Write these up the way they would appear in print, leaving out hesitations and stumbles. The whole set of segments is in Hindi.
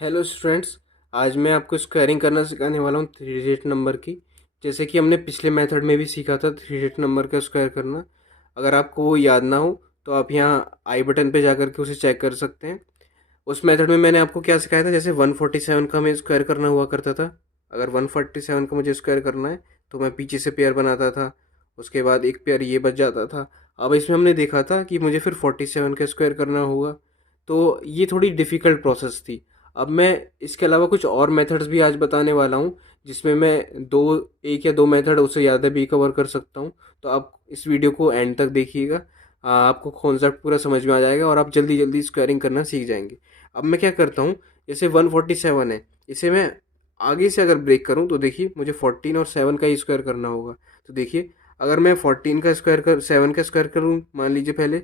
हेलो स्टूडेंट्स, आज मैं आपको स्क्वायरिंग करना सिखाने वाला हूँ थ्री डिजिट नंबर की। जैसे कि हमने पिछले मेथड में भी सीखा था थ्री डिजिट नंबर का स्क्वायर करना। अगर आपको वो याद ना हो तो आप यहाँ आई बटन पे जाकर के उसे चेक कर सकते हैं। उस मेथड में मैंने आपको क्या सिखाया था, जैसे 147 का हमें स्क्वायर करना हुआ करता था। अगर 147 का मुझे स्क्वायर करना है तो मैं पीछे से पेयर बनाता था, उसके बाद एक पेयर ये बच जाता था। अब इसमें हमने देखा था कि मुझे फिर 47 का स्क्वायर करना होगा, तो ये थोड़ी डिफ़िकल्ट प्रोसेस थी। अब मैं इसके अलावा कुछ और मेथड्स भी आज बताने वाला हूँ, जिसमें मैं दो एक या दो मेथड उससे ज़्यादा भी कवर कर सकता हूँ। तो आप इस वीडियो को एंड तक देखिएगा, आपको कॉन्सेप्ट पूरा समझ में आ जाएगा और आप जल्दी जल्दी स्क्वायरिंग करना सीख जाएंगे। अब मैं क्या करता हूँ, जैसे 147 है, इसे मैं आगे से अगर ब्रेक करूँ तो देखिए मुझे 14 और 7 का ही स्क्वायर करना होगा। तो देखिए, अगर मैं 14 का स्क्वायर कर 7 का स्क्वायर करूँ मान लीजिए पहले,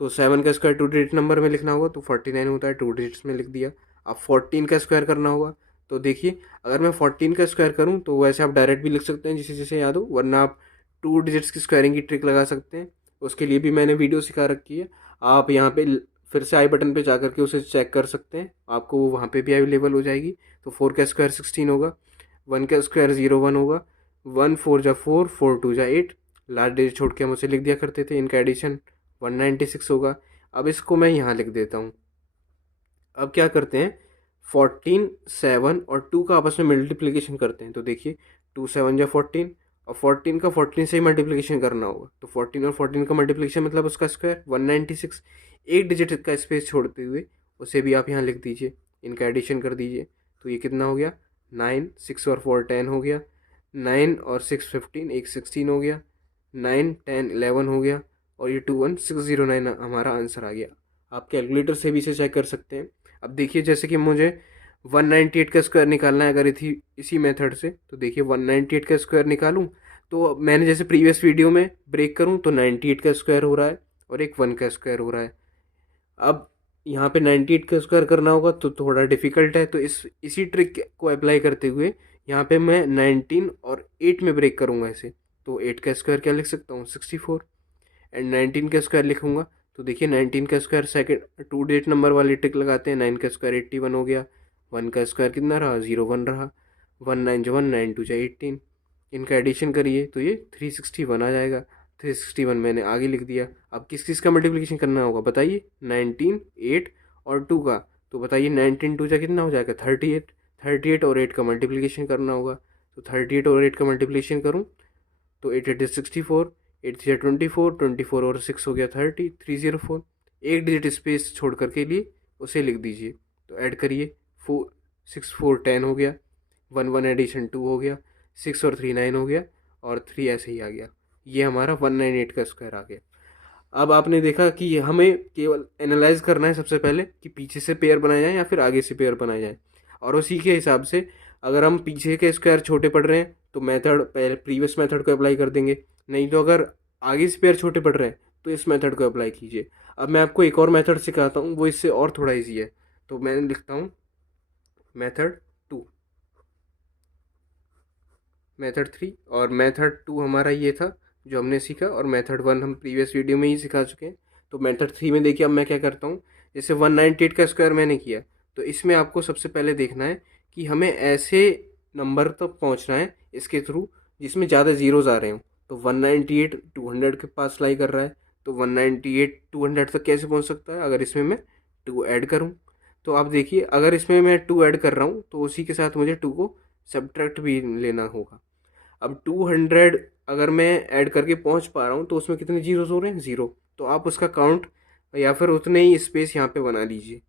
तो 7 का स्क्वायर टू डिजिट नंबर में लिखना होगा तो 49 होता है, टू डिजिट्स में लिख दिया। अब 14 का स्क्वायर करना होगा तो देखिए, अगर मैं 14 का स्क्वायर करूँ तो वैसे आप डायरेक्ट भी लिख सकते हैं जिसे जिसे याद हो, वरना आप टू डिजिट्स की स्क्वायरिंग की ट्रिक लगा सकते हैं। उसके लिए भी मैंने वीडियो सिखा रखी है, आप यहाँ पे फिर से आई बटन पे जा करके उसे चेक कर सकते हैं, आपको वो वहाँ पे भी अवेलेबल हो जाएगी। तो 4 का स्क्वायर 16 होगा, 1 का स्क्वायर 01 होगा, 1 4 जा 4, 4 2 जा 8, लास्ट डिजिट छोड़ के हम उसे लिख दिया करते थे। इनका एडिशन 196 होगा। अब इसको मैं यहाँ लिख देता हूँ। अब क्या करते हैं, 14, 7 और 2 का आपस में मल्टीप्लिकेशन करते हैं। तो देखिए 2 7 जा 14, और 14 का 14 से ही मल्टीप्लिकेशन करना होगा, तो 14 और 14 का मल्टीप्लिकेशन मतलब उसका स्क्वायर 196। एक डिजिट का स्पेस छोड़ते हुए उसे भी आप यहाँ लिख दीजिए, इनका एडिशन कर दीजिए। तो ये कितना हो गया, 9, 6 और 4 10 हो गया, 9 और 6 15, एक 16 हो गया, 9 10 11 हो गया, और ये 21609 हमारा आंसर आ गया। आप कैलकुलेटर से भी इसे चेक कर सकते हैं। अब देखिए, जैसे कि मुझे 198 का स्क्वायर निकालना है अगर इसी मेथड से, तो देखिए 198 का स्क्वायर निकालूं तो मैंने जैसे प्रीवियस वीडियो में ब्रेक करूं तो 98 का स्क्वायर हो रहा है और एक 1 का स्क्वायर हो रहा है। अब यहाँ पे 98 का स्क्वायर करना होगा तो थोड़ा डिफिकल्ट है, तो इसी ट्रिक को अप्लाई करते हुए यहाँ पे मैं 19 और 8 में ब्रेक करूँगा ऐसे। तो 8 का स्क्वायर क्या लिख सकता हूँ, 64, एंड 19 का स्क्वायर लिखूंगा तो देखिए 19 का square second two digit number वाली ट्रिक लगाते हैं। 9 का स्क्वायर 81 हो गया, 1 का स्क्वायर कितना रहा, 01 रहा, 1 9 जो 1 9 2 जा 18, इनका एडिशन करिए तो ये 361 आ जाएगा। 361 मैंने आगे लिख दिया। अब किस किस का मल्टीप्लिकेशन करना होगा बताइए, 19, 8 और 2 का। तो बताइए 19 2 जा कितना हो जाएगा, 38। 38 और 8 का मल्टीप्लिकेशन करना होगा, तो 38 और 8 का मल्टीप्लिकेशन करूँ तो 8 8 64, 8 3 24, 24 और 6 हो गया 30, 304। एक डिजिट स्पेस छोड़ करके लिए उसे लिख दीजिए। तो ऐड करिए, 4 6 4 10 हो गया, 1 1 एडिशन 2 हो गया, 6 और 3 9 हो गया, और 3 ऐसे ही आ गया। ये हमारा 198 का स्क्वायर आ गया। अब आपने देखा कि हमें केवल एनालाइज करना है सबसे पहले कि पीछे से पेयर बनाए जाए या फिर आगे से पेयर बनाए जाए, और उसी के हिसाब से अगर हम पीछे के स्क्वायर छोटे पड़ रहे हैं तो मेथड पहले प्रीवियस मेथड को अप्लाई कर देंगे, नहीं तो अगर आगे से पेयर छोटे पड़ रहे हैं तो इस मेथड को अप्लाई कीजिए। अब मैं आपको एक और मेथड सिखाता हूँ, वो इससे और थोड़ा ईजी है। तो मैंने लिखता हूँ मेथड 2, मेथड 3, और मेथड 2 हमारा ये था जो हमने सीखा, और मेथड 1 हम प्रीवियस वीडियो में ही सिखा चुके हैं। तो मेथड 3 में देखिए अब मैं क्या करता हूँ, जैसे 198 का स्क्वायर मैंने किया, तो इसमें आपको सबसे पहले देखना है कि हमें ऐसे नंबर तक पहुँचना है इसके थ्रू जिसमें ज़्यादा जीरोज़ आ रहे हों। तो 198 200 के पास लाई कर रहा है, तो 198 200 तक कैसे पहुँच सकता है, अगर इसमें मैं 2 ऐड करूँ। तो आप देखिए, अगर इसमें मैं 2 ऐड कर रहा हूँ तो उसी के साथ मुझे 2 को सब्ट्रैक्ट भी लेना होगा। अब 200 अगर मैं ऐड करके पहुंच पा रहा हूँ तो उसमें कितने जीरोस हो रहे हैं, ज़ीरो। तो आप उसका काउंट या फिर उतने ही स्पेस यहाँ पे बना लीजिए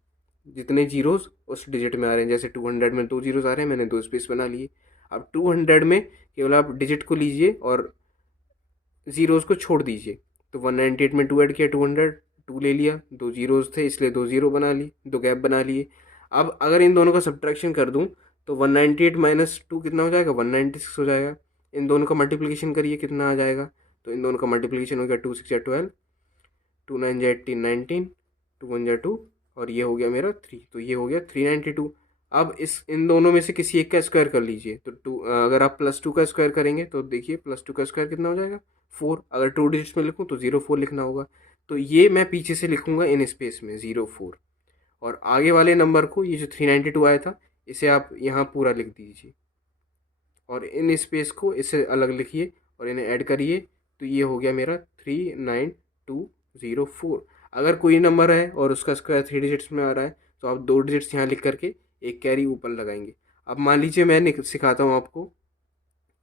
जितने जीरोस उस डिजिट में आ रहे हैं। जैसे 200 में 2 जीरोस आ रहे हैं, मैंने 2 स्पेस बना लिए। अब 200 में केवल आप डिजिट को लीजिए और ज़ीरोस को छोड़ दीजिए। तो 198 में 2 ऐड किया, 200, 2 ले लिया, 2 जीरोस थे इसलिए 2 जीरो बना लिए, 2 गैप बना लिए। अब अगर इन दोनों का सब्ट्रैक्शन कर दूँ तो 198 माइनस 2 कितना हो जाएगा, 196 हो जाएगा। इन दोनों का मल्टीप्लिकेशन करिए कितना आ जाएगा, तो इन दोनों का मल्टीप्लिकेशन हो गया 2 6 12, 2 9 18 19, 2 1 2, और ये हो गया मेरा 3, तो ये हो गया 392। अब इन दोनों में से किसी एक का स्क्वायर कर लीजिए। तो अगर आप +2 का स्क्वायर करेंगे तो देखिए +2 का स्क्वायर कितना हो जाएगा, 4, अगर 2 डिजिट्स में लिखूँ तो 04 लिखना होगा। तो ये मैं पीछे से लिखूँगा इन स्पेस में 04, और आगे वाले नंबर को, ये जो 392 आया था, इसे आप यहाँ पूरा लिख दीजिए और इन स्पेस को इसे अलग लिखिए और इन्हें ऐड करिए। तो ये हो गया मेरा 39204। अगर कोई नंबर है और उसका स्क्वायर 3 डिजिट्स में आ रहा है तो आप 2 डिजिट्स यहाँ लिख करके एक कैरी ऊपर लगाएंगे। अब मान लीजिए मैं सिखाता हूँ आपको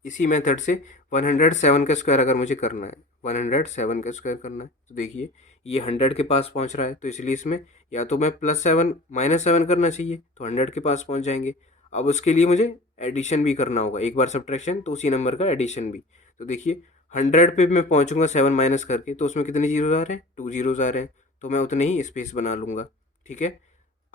इसी मेथड से 107 का स्क्वायर अगर मुझे करना है, 107 का स्क्वायर करना है, तो देखिए ये 100 के पास पहुंच रहा है, तो इसलिए इसमें या तो मैं +7 -7 करना चाहिए तो 100 के पास पहुंच जाएंगे। अब उसके लिए मुझे एडिशन भी करना होगा, एक बार सब्ट्रैक्शन तो उसी नंबर का एडिशन भी। तो देखिए 100 पे मैं पहुंचूंगा 7 माइनस करके, तो उसमें कितने जीरोज आ रहे हैं, 2 जीरोज आ रहे हैं, तो मैं उतने ही स्पेस बना लूँगा। ठीक है,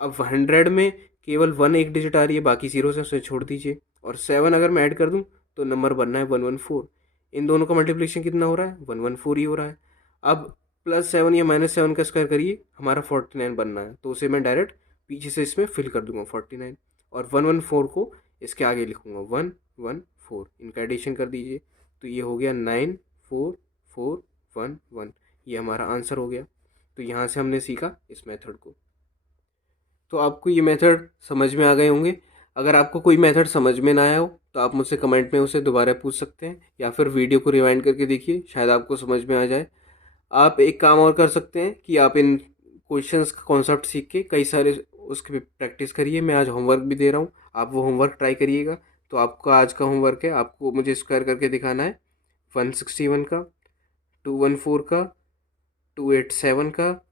अब 100 में केवल 1 एक डिजिट आ रही है, बाकी जीरो से उसे छोड़ दीजिए, और 7 अगर मैं ऐड कर दूँ तो नंबर बनना है 114। इन दोनों का मल्टीप्लिकेशन कितना हो रहा है, 114 ही हो रहा है। अब +7 या -7 का स्क्वायर करिए, हमारा 49 बनना है, तो उसे मैं डायरेक्ट पीछे से इसमें फिल कर दूंगा 49, और 114 को इसके आगे लिखूंगा 114। इनका एडिशन कर दीजिए, तो ये हो गया 94411। ये हमारा आंसर हो गया। तो यहाँ से हमने सीखा इस मेथड को। तो आपको ये मेथड समझ में आ गए होंगे। अगर आपको कोई मेथड समझ में ना आया हो तो आप मुझसे कमेंट में उसे दोबारा पूछ सकते हैं, या फिर वीडियो को रिवाइंड करके देखिए, शायद आपको समझ में आ जाए। आप एक काम और कर सकते हैं कि आप इन क्वेश्चंस का कॉन्सेप्ट सीख के कई सारे उसकी प्रैक्टिस करिए। मैं आज होमवर्क भी दे रहा हूँ, आप वो होमवर्क ट्राई करिएगा। तो आपका आज का होमवर्क है, आपको मुझे स्क्वायर करके दिखाना है 161 का, 214 का, 287 का,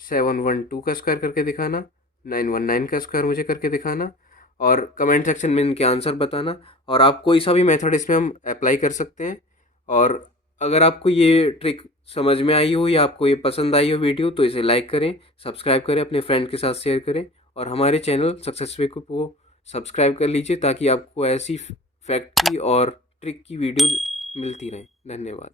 712 का स्क्वायर करके दिखाना, 919 का स्क्वायर मुझे करके दिखाना, और कमेंट सेक्शन में इनके आंसर बताना। और आप कोई सा भी मेथड इसमें हम अप्लाई कर सकते हैं। और अगर आपको ये ट्रिक समझ में आई हो या आपको ये पसंद आई हो वीडियो, तो इसे लाइक करें, सब्सक्राइब करें, अपने फ्रेंड के साथ शेयर करें, और हमारे चैनल सक्सेस वे को सब्सक्राइब कर लीजिए ताकि आपको ऐसी फैक्ट की और ट्रिक की वीडियो मिलती रहें। धन्यवाद।